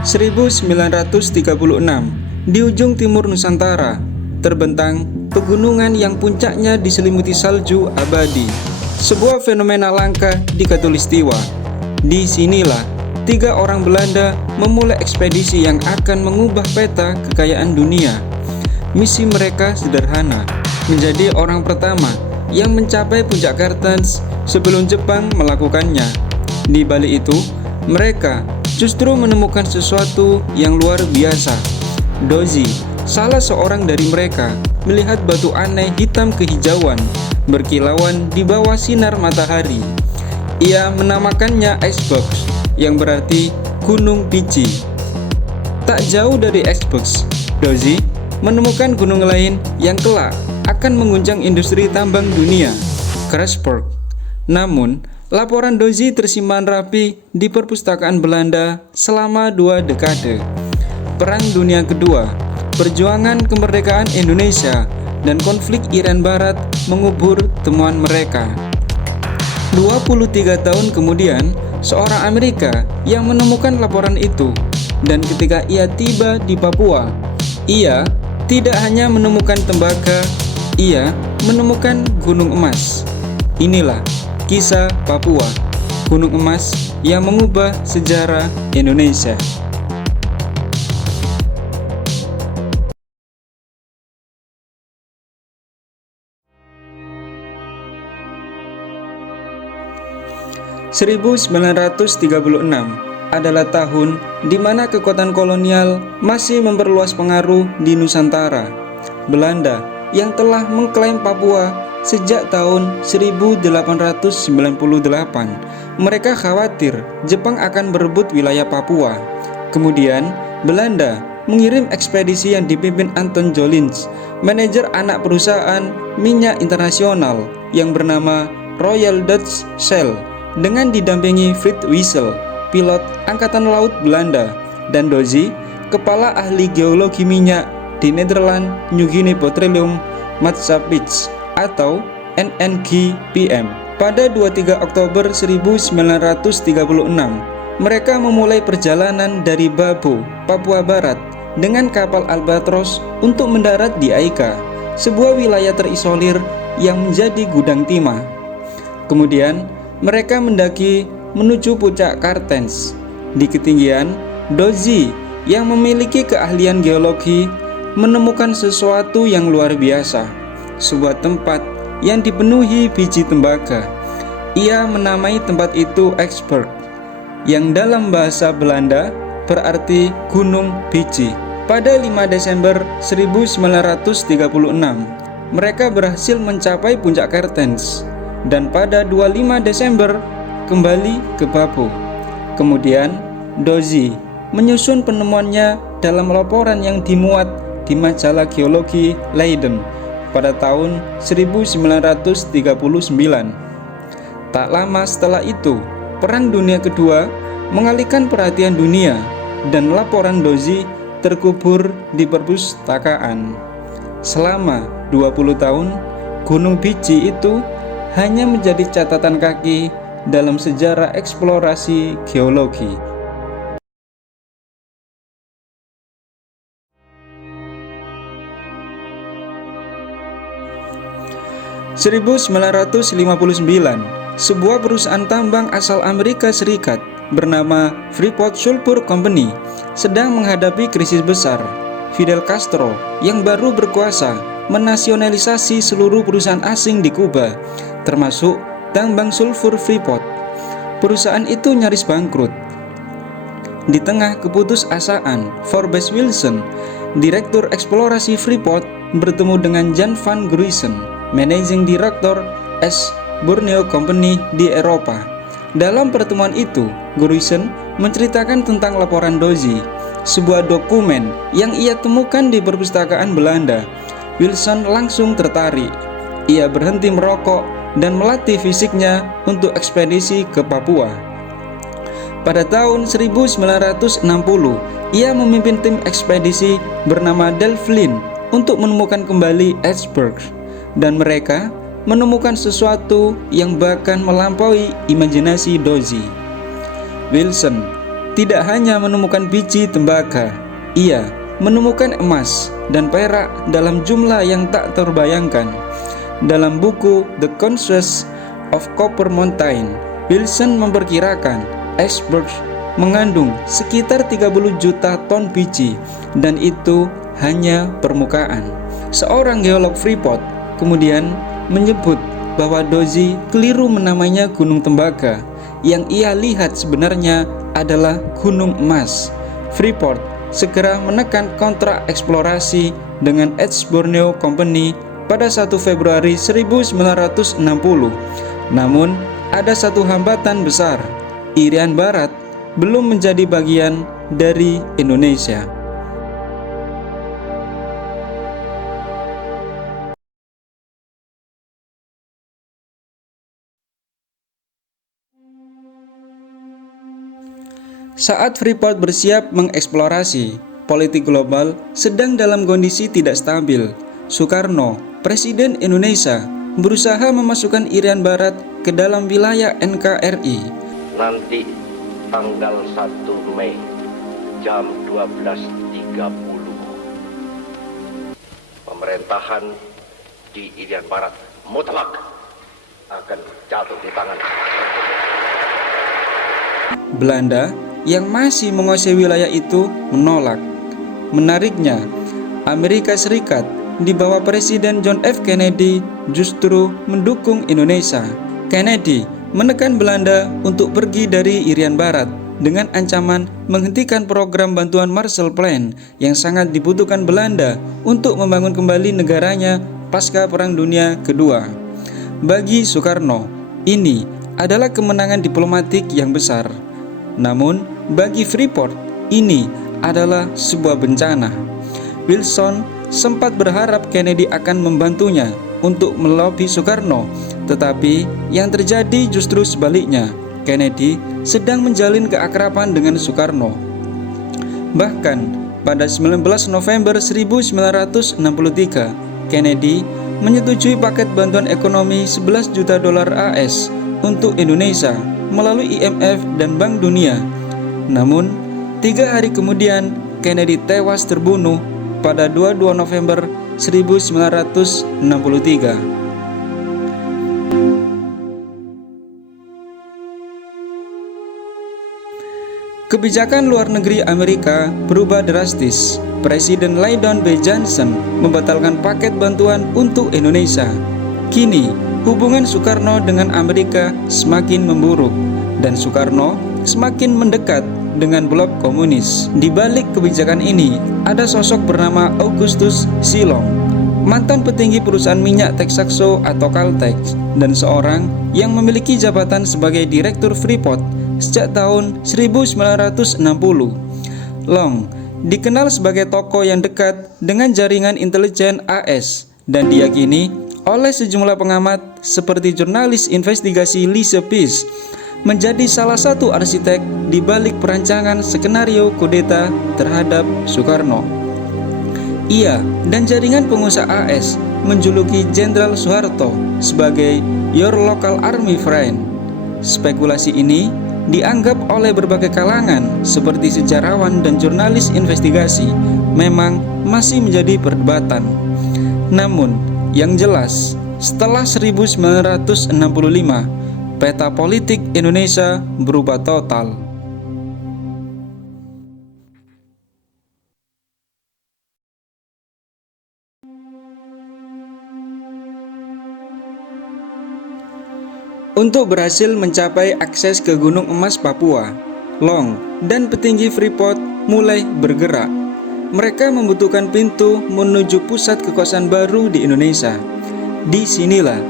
1936, di ujung timur Nusantara, terbentang pegunungan yang puncaknya diselimuti salju abadi, sebuah fenomena langka di Katulistiwa. Di sinilah 3 orang Belanda memulai ekspedisi yang akan mengubah peta kekayaan dunia. Misi mereka sederhana, menjadi orang pertama yang mencapai puncak Kartens sebelum Jepang melakukannya. Di balik itu, mereka justru menemukan sesuatu yang luar biasa. Dozi, salah seorang dari mereka, melihat batu aneh hitam kehijauan berkilauan di bawah sinar matahari. Ia menamakannya Icebox, yang berarti Gunung Biji. Tak jauh dari Icebox, Dozi menemukan gunung lain yang kelak akan mengguncang industri tambang dunia, Grasberg. Namun, laporan Dozi tersimpan rapi di perpustakaan Belanda selama 2 dekade. Perang Dunia Kedua, perjuangan kemerdekaan Indonesia, dan konflik Iran Barat mengubur temuan mereka. 23 tahun kemudian, seorang Amerika yang menemukan laporan itu, dan ketika ia tiba di Papua, ia tidak hanya menemukan tembaga, ia menemukan gunung emas. Inilah kisah Papua, gunung emas yang mengubah sejarah Indonesia. (1936) adalah tahun di mana kekuatan kolonial masih memperluas pengaruh di Nusantara. Belanda yang telah mengklaim Papua sejak tahun 1898, mereka khawatir Jepang akan berebut wilayah Papua. Kemudian, Belanda mengirim ekspedisi yang dipimpin Anton Jolins, manajer anak perusahaan minyak internasional yang bernama Royal Dutch Shell, dengan didampingi Frits Wissel, pilot Angkatan Laut Belanda, dan Dozi, kepala ahli geologi minyak di Nederland New Guinea Petroleum Maatschappij atau NNGPM. Pada 23 Oktober 1936, mereka memulai perjalanan dari Babo, Papua Barat, dengan kapal Albatros untuk mendarat di Aika, sebuah wilayah terisolir yang menjadi gudang timah. Kemudian, mereka mendaki menuju puncak Kartens. Di ketinggian, Dozi yang memiliki keahlian geologi menemukan sesuatu yang luar biasa, sebuah tempat yang dipenuhi biji tembaga. Ia menamai tempat itu Icebox, yang dalam bahasa Belanda berarti gunung biji. Pada 5 Desember 1936, mereka berhasil mencapai puncak Kartens, dan pada 25 Desember kembali ke Babo. Kemudian Dozi menyusun penemuannya dalam laporan yang dimuat di majalah geologi Leiden pada tahun 1939. Tak lama setelah itu, Perang Dunia Kedua mengalihkan perhatian dunia, dan laporan Dozi terkubur di perpustakaan. Selama 20 tahun, Gunung Biji itu hanya menjadi catatan kaki dalam sejarah eksplorasi geologi. (1959), sebuah perusahaan tambang asal Amerika Serikat bernama Freeport Sulphur Company sedang menghadapi krisis besar. Fidel Castro yang baru berkuasa menasionalisasi seluruh perusahaan asing di Kuba, termasuk tambang sulfur Freeport. Perusahaan itu nyaris bangkrut. Di tengah keputusasaan, Forbes Wilson, direktur eksplorasi Freeport, bertemu dengan Jan van Gruisen, managing director S. Borneo Company di Eropa. Dalam pertemuan itu, Gruisen menceritakan tentang laporan Dozi, sebuah dokumen yang ia temukan di perpustakaan Belanda. Wilson langsung tertarik. Ia berhenti merokok dan melatih fisiknya untuk ekspedisi ke Papua. Pada tahun 1960, ia memimpin tim ekspedisi bernama Delflin untuk menemukan kembali Icebox, dan mereka menemukan sesuatu yang bahkan melampaui imajinasi Dozi. Wilson tidak hanya menemukan biji tembaga, ia menemukan emas dan perak dalam jumlah yang tak terbayangkan. Dalam buku The Conquest of Copper Mountain, Wilson memperkirakan iceberg mengandung sekitar 30 juta ton biji, dan itu hanya permukaan. Seorang geolog Freeport kemudian menyebut bahwa Dozy keliru menamainya Gunung Tembaga. Yang ia lihat sebenarnya adalah Gunung Emas. Freeport segera menekan kontrak eksplorasi dengan East Borneo Company pada 1 Februari 1960. Namun, ada satu hambatan besar. Irian Barat belum menjadi bagian dari Indonesia. Saat Freeport bersiap mengeksplorasi, politik global sedang dalam kondisi tidak stabil. Soekarno, Presiden Indonesia, berusaha memasukkan Irian Barat ke dalam wilayah NKRI. Nanti tanggal 1 Mei jam 12.30 pemerintahan di Irian Barat mutlak akan jatuh di tangan Belanda yang masih menguasai wilayah itu menolak. Menariknya, Amerika Serikat di bawah Presiden John F. Kennedy justru mendukung Indonesia. Kennedy menekan Belanda untuk pergi dari Irian Barat dengan ancaman menghentikan program bantuan Marshall Plan yang sangat dibutuhkan Belanda untuk membangun kembali negaranya pasca Perang Dunia Kedua. Bagi Soekarno, ini adalah kemenangan diplomatik yang besar. Namun, bagi Freeport, ini adalah sebuah bencana. Wilson sempat berharap Kennedy akan membantunya untuk melobi Soekarno, tetapi yang terjadi justru sebaliknya. Kennedy sedang menjalin keakraban dengan Soekarno. Bahkan, pada 19 November 1963, Kennedy menyetujui paket bantuan ekonomi 11 juta dolar AS untuk Indonesia melalui IMF dan Bank Dunia. Namun, 3 hari kemudian Kennedy tewas terbunuh pada 22 November 1963. Kebijakan luar negeri Amerika berubah drastis. Presiden Lyndon B. Johnson membatalkan paket bantuan untuk Indonesia. Kini, hubungan Soekarno dengan Amerika semakin memburuk dan Soekarno semakin mendekat dengan blok komunis. Di balik kebijakan ini, ada sosok bernama Augustus Silong, mantan petinggi perusahaan minyak Texaco atau Caltex, dan seorang yang memiliki jabatan sebagai direktur Freeport sejak tahun 1960. Long dikenal sebagai tokoh yang dekat dengan jaringan intelijen AS dan diyakini oleh sejumlah pengamat seperti jurnalis investigasi Lisa Pease menjadi salah satu arsitek di balik perancangan skenario kudeta terhadap Soekarno. Ia dan jaringan pengusaha AS menjuluki Jenderal Soeharto sebagai "Your Local Army Friend". Spekulasi ini dianggap oleh berbagai kalangan seperti sejarawan dan jurnalis investigasi memang masih menjadi perdebatan. Namun, yang jelas, setelah 1965, peta politik Indonesia berubah total. Untuk berhasil mencapai akses ke Gunung Emas Papua, Long dan petinggi Freeport mulai bergerak. Mereka membutuhkan pintu menuju pusat kekuasaan baru di Indonesia. Di sinilah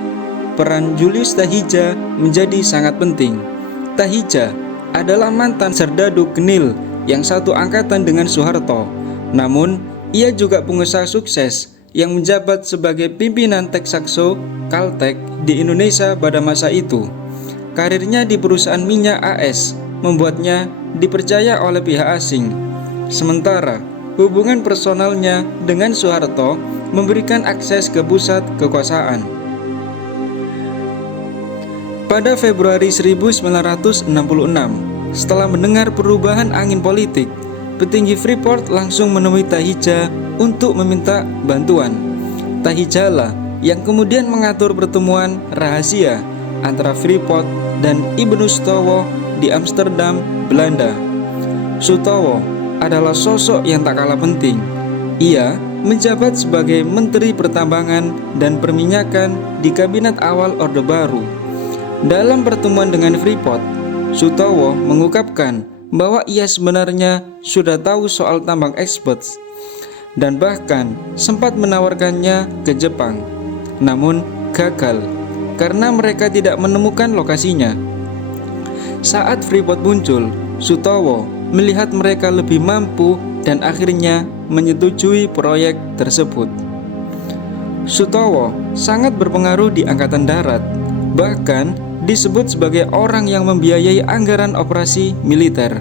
peran Julius Tahija menjadi sangat penting. Tahija adalah mantan serdadu Genil yang satu angkatan dengan Soeharto. Namun, ia juga pengusaha sukses yang menjabat sebagai pimpinan Texaco Caltex di Indonesia pada masa itu. Karirnya di perusahaan minyak AS membuatnya dipercaya oleh pihak asing. Sementara, hubungan personalnya dengan Soeharto memberikan akses ke pusat kekuasaan. Pada Februari 1966, setelah mendengar perubahan angin politik, petinggi Freeport langsung menemui Tahija untuk meminta bantuan. Tahija lah yang kemudian mengatur pertemuan rahasia antara Freeport dan Ibnu Sutowo di Amsterdam, Belanda. Sutowo adalah sosok yang tak kalah penting. Ia menjabat sebagai Menteri Pertambangan dan Perminyakan di kabinet awal Orde Baru. Dalam pertemuan dengan Freeport, Sutowo mengungkapkan bahwa ia sebenarnya sudah tahu soal tambang ekspor dan bahkan sempat menawarkannya ke Jepang. Namun gagal karena mereka tidak menemukan lokasinya. Saat Freeport muncul, Sutowo melihat mereka lebih mampu dan akhirnya menyetujui proyek tersebut. Sutowo sangat berpengaruh di Angkatan Darat, bahkan disebut sebagai orang yang membiayai anggaran operasi militer.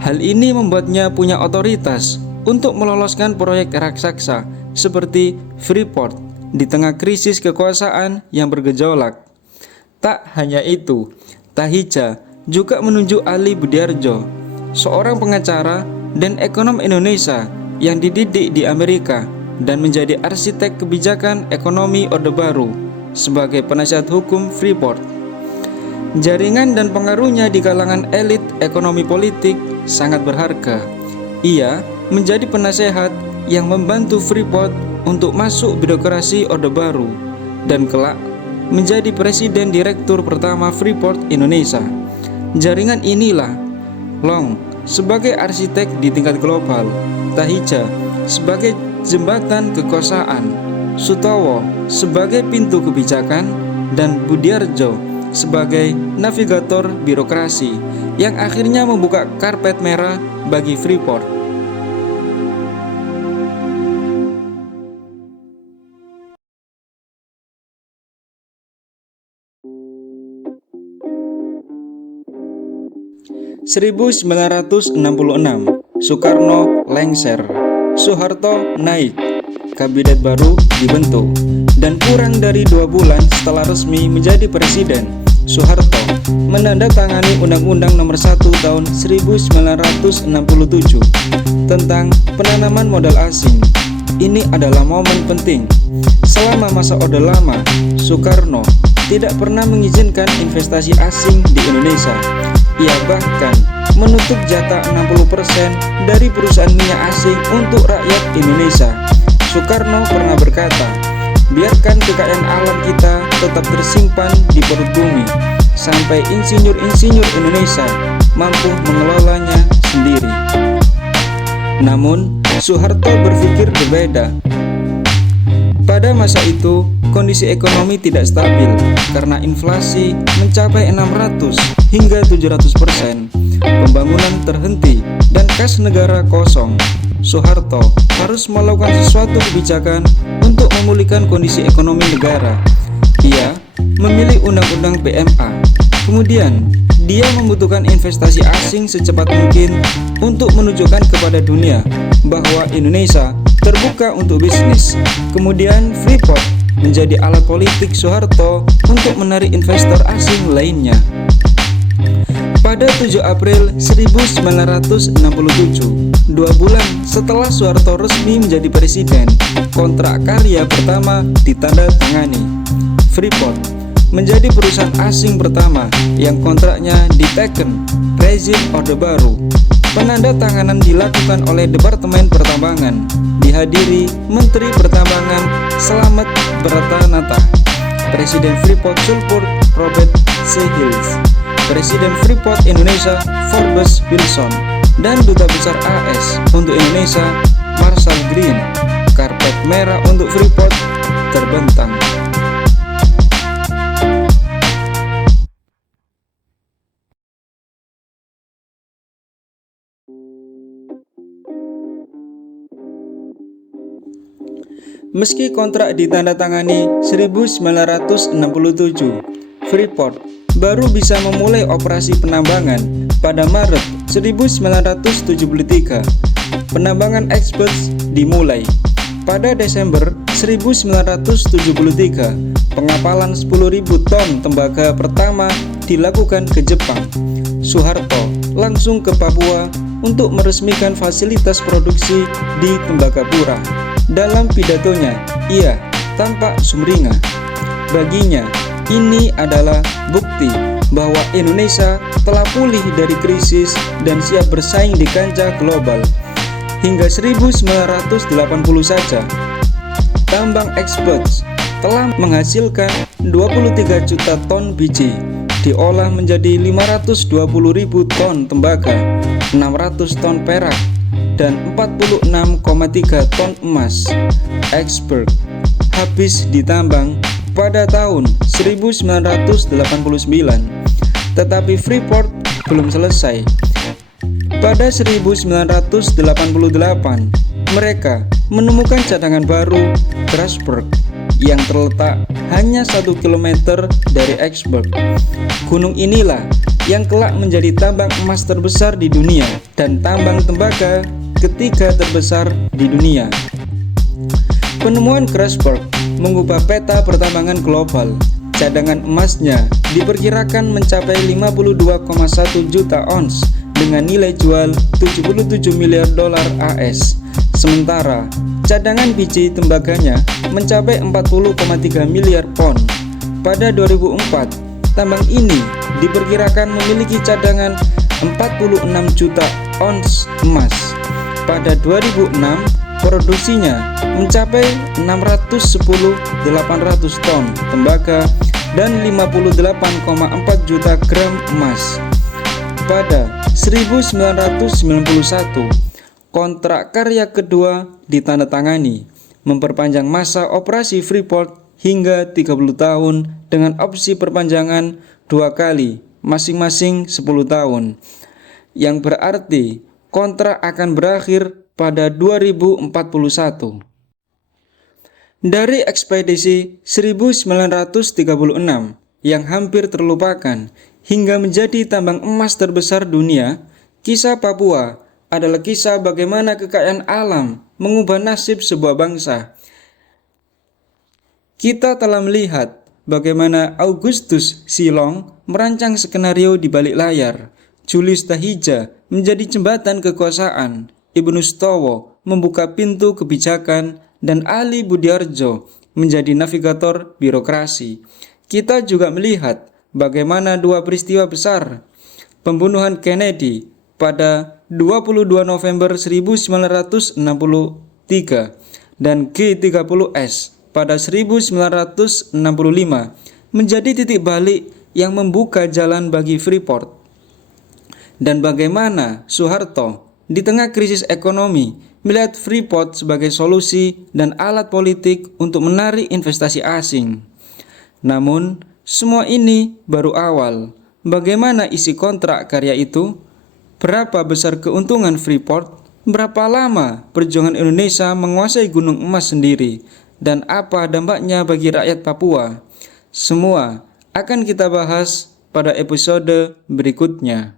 Hal ini membuatnya punya otoritas untuk meloloskan proyek raksasa seperti Freeport di tengah krisis kekuasaan yang bergejolak. Tak hanya itu, Tahija juga menunjuk Ali Budiarjo, seorang pengacara dan ekonom Indonesia yang dididik di Amerika dan menjadi arsitek kebijakan ekonomi Orde Baru sebagai penasihat hukum Freeport. Jaringan dan pengaruhnya di kalangan elit ekonomi politik sangat berharga. Ia menjadi penasehat yang membantu Freeport untuk masuk birokrasi Orde Baru dan kelak menjadi presiden direktur pertama Freeport Indonesia. Jaringan inilah Long sebagai arsitek di tingkat global, Tahija sebagai jembatan kekuasaan, Sutowo sebagai pintu kebijakan, dan Budiarjo sebagai navigator birokrasi yang akhirnya membuka karpet merah bagi Freeport. (1966) Soekarno lengser, Soeharto naik, kabinet baru dibentuk, dan kurang dari 2 bulan setelah resmi menjadi presiden, Soeharto menandatangani Undang-Undang Nomor 1 Tahun 1967 tentang penanaman modal asing. Ini adalah momen penting. Selama masa Orde Lama, Soekarno tidak pernah mengizinkan investasi asing di Indonesia. Ia bahkan menutup jatah 60% dari perusahaan minyak asing untuk rakyat Indonesia. Soekarno pernah berkata, biarkan kekayaan alam kita tetap tersimpan di perut bumi, sampai insinyur-insinyur Indonesia mampu mengelolanya sendiri. Namun, Soeharto berpikir berbeda. Pada masa itu, kondisi ekonomi tidak stabil karena inflasi mencapai 600 hingga 700%, pembangunan terhenti, dan kas negara kosong. Soeharto harus melakukan sesuatu kebijakan untuk memulihkan kondisi ekonomi negara. Ia memilih Undang-Undang PMA. Kemudian, dia membutuhkan investasi asing secepat mungkin untuk menunjukkan kepada dunia bahwa Indonesia terbuka untuk bisnis. Kemudian Freeport menjadi alat politik Soeharto untuk menarik investor asing lainnya. Pada 7 April 1967, 2 bulan setelah Soeharto resmi menjadi presiden, kontrak karya pertama ditandatangani. Freeport menjadi perusahaan asing pertama yang kontraknya diteken rezim Orde Baru. Penandatanganan dilakukan oleh Departemen Pertambangan, dihadiri Menteri Pertambangan Slamet Bratanata, Presiden Freeport Sulfur Robert C. Hills, Presiden Freeport Indonesia Forbes Wilson, dan Duta Besar AS untuk Indonesia Marshall Green. Karpet merah untuk Freeport terbentang. Meski kontrak ditandatangani 1967, Freeport baru bisa memulai operasi penambangan pada Maret 1973. Penambangan ekspor dimulai. Pada Desember 1973, pengapalan 10.000 ton tembaga pertama dilakukan ke Jepang. Soeharto langsung ke Papua untuk meresmikan fasilitas produksi di Tembagapura. Dalam pidatonya, ia tampak sumringah. Baginya, ini adalah bukti bahwa Indonesia telah pulih dari krisis dan siap bersaing di kancah global. Hingga 1980 saja, tambang experts telah menghasilkan 23 juta ton biji, diolah menjadi 520.000 ton tembaga, 600 ton perak, dan 46,3 ton emas. Iceberg habis ditambang pada tahun 1989, tetapi Freeport belum selesai. Pada 1988, mereka menemukan cadangan baru Grasberg yang terletak hanya 1 km dari Iceberg. Gunung inilah yang kelak menjadi tambang emas terbesar di dunia dan tambang tembaga ketiga terbesar di dunia. Penemuan Grasberg mengubah peta pertambangan global. Cadangan emasnya diperkirakan mencapai 52,1 juta ons dengan nilai jual 77 miliar dolar AS. Sementara cadangan biji tembaganya mencapai 40,3 miliar pon. Pada 2004, tambang ini diperkirakan memiliki cadangan 46 juta ons emas. Pada 2006, produksinya mencapai 610.800 ton tembaga dan 58,4 juta gram emas. Pada 1991, kontrak karya kedua ditandatangani, memperpanjang masa operasi Freeport hingga 30 tahun dengan opsi perpanjangan 2 kali, masing-masing 10 tahun, yang berarti kontrak akan berakhir pada 2041. Dari ekspedisi 1936 yang hampir terlupakan hingga menjadi tambang emas terbesar dunia, kisah Papua adalah kisah bagaimana kekayaan alam mengubah nasib sebuah bangsa. Kita telah melihat bagaimana Augustus Silong merancang skenario di balik layar, Julius Tahija menjadi jembatan kekuasaan, Ibnu Stowo membuka pintu kebijakan, dan Ali Budiarjo menjadi navigator birokrasi. Kita juga melihat bagaimana dua peristiwa besar, pembunuhan Kennedy pada 22 November 1963 dan G30S pada 1965 menjadi titik balik yang membuka jalan bagi Freeport. Dan bagaimana Soeharto di tengah krisis ekonomi melihat Freeport sebagai solusi dan alat politik untuk menarik investasi asing. Namun, semua ini baru awal. Bagaimana isi kontrak karya itu? Berapa besar keuntungan Freeport? Berapa lama perjuangan Indonesia menguasai gunung emas sendiri? Dan apa dampaknya bagi rakyat Papua? Semua akan kita bahas pada episode berikutnya.